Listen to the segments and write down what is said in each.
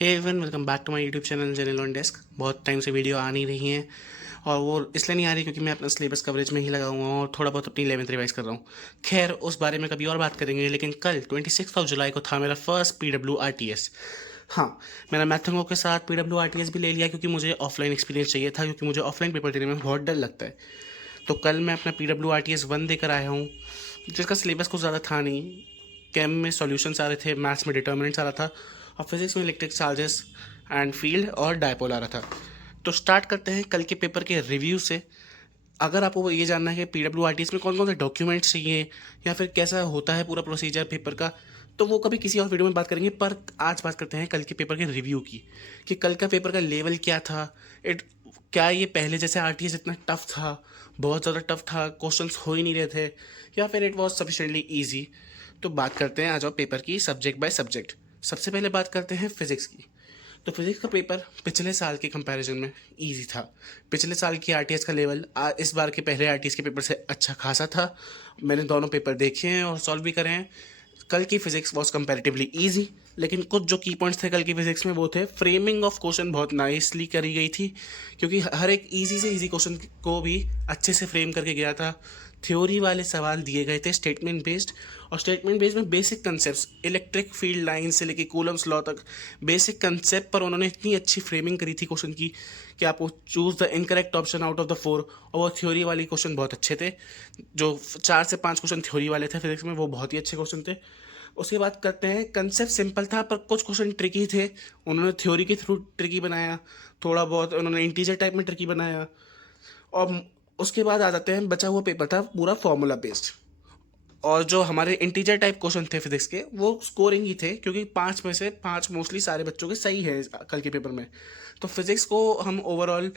Hey everyone, welcome back to my YouTube channel General on Desk. बहुत time से video आ नहीं रही हैं और वो इसलिए नहीं आ रही क्योंकि मैं अपना सिलेबस कवरेज में ही लगा हुआ हूँ और थोड़ा बहुत अपनी 11th रिवाइज कर रहा हूँ। खैर, उस बारे में कभी और बात करेंगे, लेकिन कल 26 जुलाई को था मेरा फर्स्ट PWRTS। हाँ, मैंने मैथंगो के साथ PWRTS भी ले लिया क्योंकि मुझे ऑफलाइन एक्सपीरियंस चाहिए था, क्योंकि मुझे ऑफलाइन पेपर देने में बहुत डर लगता है। तो कल मैं अपना PWRTS 1 देकर आया हूँ, जिसका सिलेबस कुछ ज़्यादा था नहीं। केम में सॉल्यूशंस आ रहे थे, मैथ्स में डिटर्मिनेंट्स आ रहा था और फिजिक्स में इलेक्ट्रिक चार्जेस एंड फील्ड और डायपोल आ रहा था। तो स्टार्ट करते हैं कल के पेपर के रिव्यू से। अगर आपको ये जानना है कि PWRTS में कौन कौन से डॉक्यूमेंट्स चाहिए या फिर कैसा होता है पूरा प्रोसीजर पेपर का, तो वो कभी किसी और वीडियो में बात करेंगे। पर आज बात करते हैं कल के पेपर के रिव्यू की, कि कल का पेपर का लेवल क्या था। इट क्या ये पहले जैसे RTS इतना टफ था, बहुत ज़्यादा टफ था, क्वेश्चंस हो ही नहीं रहे थे, या फिर इट वॉज सफिशेंटली ईजी। तो बात करते हैं आ जाओ पेपर की सब्जेक्ट बाय सब्जेक्ट। सबसे पहले बात करते हैं फिजिक्स की। तो फिजिक्स का पेपर पिछले साल के कंपैरिजन में इजी था। पिछले साल की RTS का लेवल इस बार के पहले RTS के पेपर से अच्छा खासा था। मैंने दोनों पेपर देखे हैं और सॉल्व भी करे हैं। कल की फिजिक्स वॉज कंपैरेटिवली इजी, लेकिन कुछ जो की पॉइंट्स थे कल की फिजिक्स में वो थे फ्रेमिंग ऑफ क्वेश्चन बहुत नाइसली करी गई थी, क्योंकि हर एक इजी से इजी क्वेश्चन को भी अच्छे से फ्रेम करके गया था। थ्योरी वाले सवाल दिए गए थे स्टेटमेंट बेस्ड, और स्टेटमेंट बेस्ड में basic concept electric field line से लेके कूलम्स लॉ तक बेसिक कंसेप्ट पर उन्होंने इतनी अच्छी फ्रेमिंग करी थी क्वेश्चन की कि आपको choose the incorrect option out of the 4। और वो थ्योरी वाले क्वेश्चन बहुत अच्छे थे। जो 4 से 5 क्वेश्चन थ्योरी वाले थे फिजिक्स में, वो बहुत ही अच्छे क्वेश्चन थे। उसके बाद करते हैं कंसेप्ट सिंपल था पर कुछ क्वेश्चन ट्रिकी थे। उन्होंने थ्योरी के थ्रू ट्रिकी बनाया, थोड़ा बहुत उन्होंने इंटीजर टाइप में ट्रिकी बनाया। और उसके बाद आ जाते हैं, बचा हुआ पेपर था पूरा फॉर्मूला बेस्ड। और जो हमारे इंटीजर टाइप क्वेश्चन थे फिजिक्स के, वो स्कोरिंग ही थे, क्योंकि 5 में से 5 मोस्टली सारे बच्चों के सही है कल के पेपर में। तो फिजिक्स को हम ओवरऑल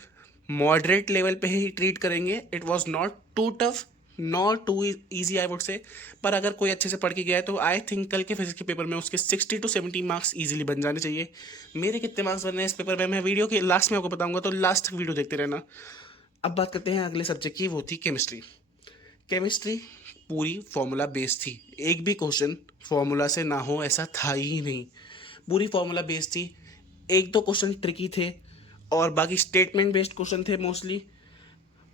मॉडरेट लेवल पे ही ट्रीट करेंगे। It was not too tough, not too easy I would say. पर अगर कोई अच्छे से पढ़ के गया है तो आई थिंक कल के फिजिक्स के पेपर में उसके 60 to 70 मार्क्स ईजिली बन जाने चाहिए। मेरे कितने मार्क्स बन रहे हैं इस पेपर में मैं वीडियो के लास्ट में आपको बताऊंगा, तो लास्ट वीडियो देखते रहना। अब बात करते हैं अगले सब्जेक्ट की, वो थी केमिस्ट्री। केमिस्ट्री पूरी फॉर्मूला बेस्ड थी। एक भी क्वेश्चन फॉर्मूला से ना हो ऐसा था ही नहीं। पूरी फॉर्मूला बेस्ड थी। एक दो क्वेश्चन ट्रिकी थे और बाकी स्टेटमेंट बेस्ड क्वेश्चन थे मोस्टली।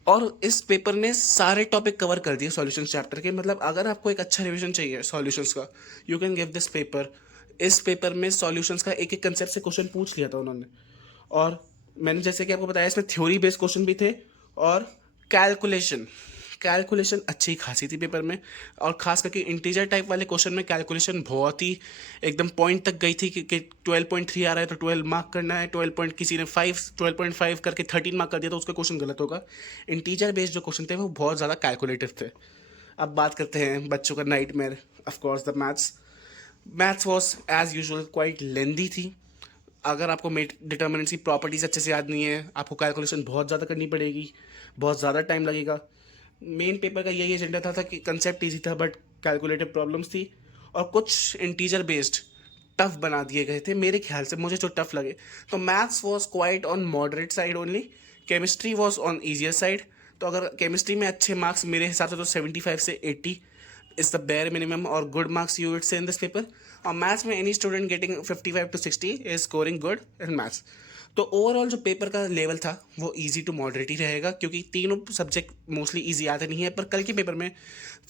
और इस पेपर ने सारे टॉपिक कवर कर दिए सॉल्यूशन चैप्टर के। मतलब अगर आपको एक अच्छा रिवीजन चाहिए सॉल्यूशंस का, you can give this paper. इस पेपर में सॉल्यूशंस का एक एक कंसेप्ट से क्वेश्चन पूछ लिया था उन्होंने। और मैंने जैसे कि आपको बताया, इसमें थ्योरी बेस्ड क्वेश्चन भी थे और कैलकुलेशन कैलकुलेशन अच्छी खासी थी पेपर में। और खास करके इंटीजर टाइप वाले क्वेश्चन में कैलकुलेशन बहुत ही एकदम पॉइंट तक गई थी कि 12.3 आ रहा है तो 12 मार्क करना है। 12 पॉइंट किसी ने 12.5 करके 13 मार्क कर दिया तो उसका क्वेश्चन गलत होगा। इंटीजर बेस्ड जो क्वेश्चन थे वो बहुत ज़्यादा कैलकुलेटिव थे। अब बात करते हैं बच्चों का nightmare, of course the maths. Maths was as usual quite lengthy थी। अगर आपको डिटर्मिनेंट्स की प्रॉपर्टीज अच्छे से याद नहीं है, आपको कैलकुलेशन बहुत ज़्यादा करनी पड़ेगी, बहुत ज़्यादा टाइम लगेगा। मेन पेपर का यही एजेंडा था कि कंसेप्ट ईजी था बट कैलकुलेटिव प्रॉब्लम्स थी। और कुछ इंटीजर बेस्ड टफ बना दिए गए थे मेरे ख्याल से, मुझे जो टफ लगे। तो maths was quite on moderate side only, chemistry was on easier side. तो अगर केमिस्ट्री में अच्छे मार्क्स मेरे हिसाब से तो 75 से 80 इज द बेयर मिनिमम और गुड मार्क्स यू विड से इन दिस पेपर। और मैथ्स में any student getting 55 to 60 is scoring good in maths. तो ओवरऑल जो पेपर का लेवल था वो इजी टू मॉडरेट ही रहेगा, क्योंकि तीनों सब्जेक्ट मोस्टली इजी आते नहीं है। पर कल के पेपर में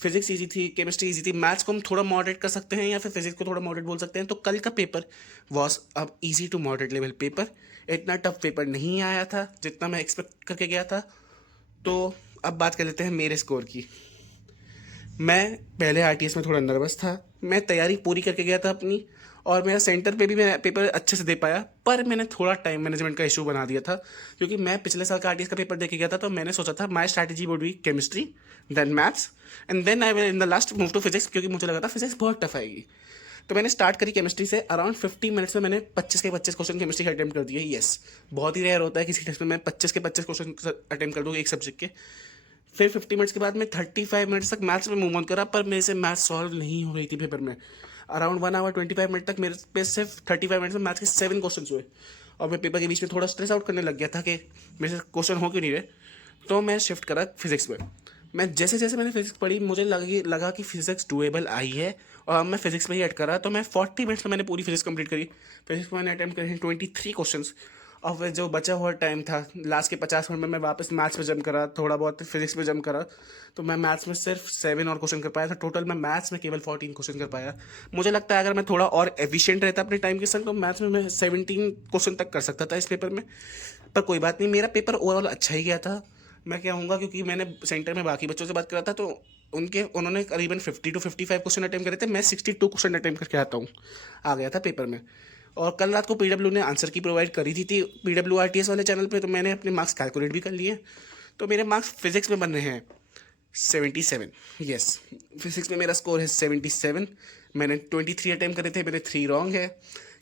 फिजिक्स इजी थी, केमिस्ट्री इजी थी, मैथ्स को हम थोड़ा मॉडरेट कर सकते हैं या फिर फिजिक्स को थोड़ा मॉडरेट बोल सकते हैं। तो कल का पेपर वॉज अब easy to moderate level paper. इतना टफ पेपर नहीं आया था जितना मैं एक्सपेक्ट करके गया था। तो अब बात कर लेते हैं मेरे स्कोर की। मैं पहले RTS में थोड़ा नर्वस था, मैं तैयारी पूरी करके गया था अपनी, और मेरा सेंटर पे भी मैं पेपर अच्छे से दे पाया। पर मैंने थोड़ा टाइम मैनेजमेंट का इशू बना दिया था, क्योंकि मैं पिछले साल का RTS का पेपर दे के गया था। तो मैंने सोचा था my strategy would be chemistry, then maths, and then I will in the last move to physics, क्योंकि मुझे लगा था फिजिक्स बहुत टफ आएगी। तो मैंने स्टार्ट करी केमिस्ट्री से। अराउंड 50 मिनट्स में मैंने 25 के 25 क्वेश्चन केमिस्ट्री के अटेम्प्ट कर दिए। येस, बहुत ही रेयर होता है किसी टेस्ट में मैं 25 के 25 क्वेश्चन अटेम्प्ट कर दूँ एक सब्जेक्ट के। फिर 50 मिनट्स के बाद मैं 35 मिनट्स तक मैथ्स में मूव ऑन करा, पर मेरे से मैथ्स सॉल्व नहीं हो रही थी पेपर में। अराउंड 1 आवर 25 मिनट तक मेरे पे सिर्फ 35 मिनट्स में मैथ्स के 7 क्वेश्चन हुए। और मैं पेपर के बीच में थोड़ा स्ट्रेस आउट करने लग गया था कि मेरे से क्वेश्चन हो क्यों नहीं रहे। तो मैं शिफ्ट करा फिजिक्स में। मैं जैसे जैसे मैंने फिजिक्स पढ़ी मुझे लगा कि फिजिक्स डुएबल आई है, और मैं फिजिक्स में ही अटका रहा। तो मैं 40 मिनट्स में मैंने पूरी फिजिक्स कंप्लीट करी। फिजिक्स में मैंने अटैम्प्ट करे हैं 23 क्वेश्चंस। और फिर जो बचा हुआ टाइम था लास्ट के 50 मिनट में, मैं वापस मैथ्स पे जंप करा, थोड़ा बहुत फिजिक्स पे जंप करा। तो मैं मैथ्स में सिर्फ 7 और क्वेश्चन कर पाया था। टोटल मैं मैथ्स में केवल 14 क्वेश्चन कर पाया। मुझे लगता है अगर मैं थोड़ा और एफिशिएंट रहता अपने टाइम के संग तो मैथ्स में मैं 17 क्वेश्चन तक कर सकता था इस पेपर में। पर कोई बात नहीं, मेरा पेपर ओवरऑल अच्छा ही गया था। मैं क्या कहूँगा, क्योंकि मैंने सेंटर में बाकी बच्चों से बात करा था तो उन्होंने करीबन 50 to 55 क्वेश्चन अटेम्प्ट करे थे। मैं 62 क्वेश्चन अटेम्प्ट करके आता हूँ, आ गया था पेपर में। और कल रात को पीडब्ल्यू ने आंसर की प्रोवाइड करी थी PWRTS वाले चैनल पे, तो मैंने अपने मार्क्स कैलकुलेट भी कर लिए। तो मेरे मार्क्स फिजिक्स में बन रहे हैं 77। यस, फिजिक्स में मेरा स्कोर है 77। मैंने 23 अटैम्प्ट करे थे, मेरे 3 रॉन्ग है।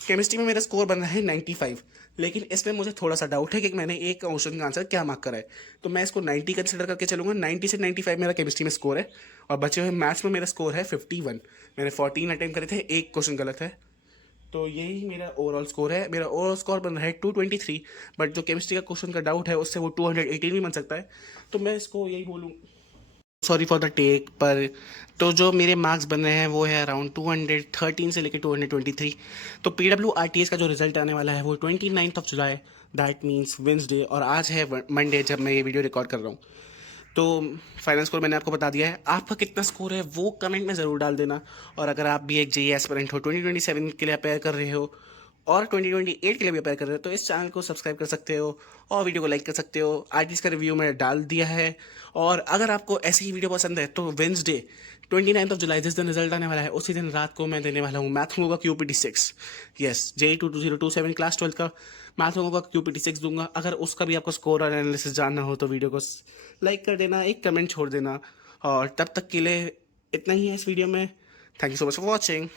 केमिस्ट्री में मेरा स्कोर बन रहा है 95। लेकिन इसमें मुझे थोड़ा सा डाउट है कि मैंने एक क्वेश्चन का आंसर क्या मार्क करा है। तो मैं इसको 90 कंसिडर करके चलूँगा। 90 से 95 मेरा केमिस्ट्री में स्कोर है। और बचे हुए मैथ्स में मेरा स्कोर है 51। मैंने 14 अटैम्प्ट करे थे, एक क्वेश्चन गलत है। तो यही मेरा ओवरऑल स्कोर है। मेरा ओवरऑल स्कोर बन रहा है 223। बट जो केमिस्ट्री का क्वेश्चन का डाउट है उससे वो 218 भी बन सकता है। तो मैं इसको यही बोलूँ, सॉरी फॉर द टेक, पर तो जो मेरे मार्क्स बन रहे हैं वो है अराउंड 213 से लेकर 223। तो PWRTS का जो रिजल्ट आने वाला है वो 29 जुलाई, दैट मीन्स वेंसडे, और आज है मंडे जब मैं ये वीडियो रिकॉर्ड कर रहा हूँ। तो फाइनल स्कोर मैंने आपको बता दिया है। आपका कितना स्कोर है वो कमेंट में ज़रूर डाल देना। और अगर आप भी एक JEE एस्पिरेंट हो, 2027 के लिए अपेयर कर रहे हो और 2028 के लिए भी अपेयर कर रहे हो, तो इस चैनल को सब्सक्राइब कर सकते हो और वीडियो को लाइक कर सकते हो। आर्टिस्ट का रिव्यू मैंने डाल दिया है। और अगर आपको ऐसी ही वीडियो पसंद है तो वेंसडे 29 जुलाई जिस दिन रिजल्ट आने वाला है उसी दिन रात को मैं देने वाला हूँ मैथ होगा QPT6। यस, JEE 2027 क्लास 12 का मैथ होगा QPT6 दूंगा। अगर उसका भी आपको स्कोर और एनालिसिस जानना हो तो वीडियो को लाइक कर देना, एक कमेंट छोड़ देना। और तब तक के लिए इतना ही है इस वीडियो में। Thank you so much for watching.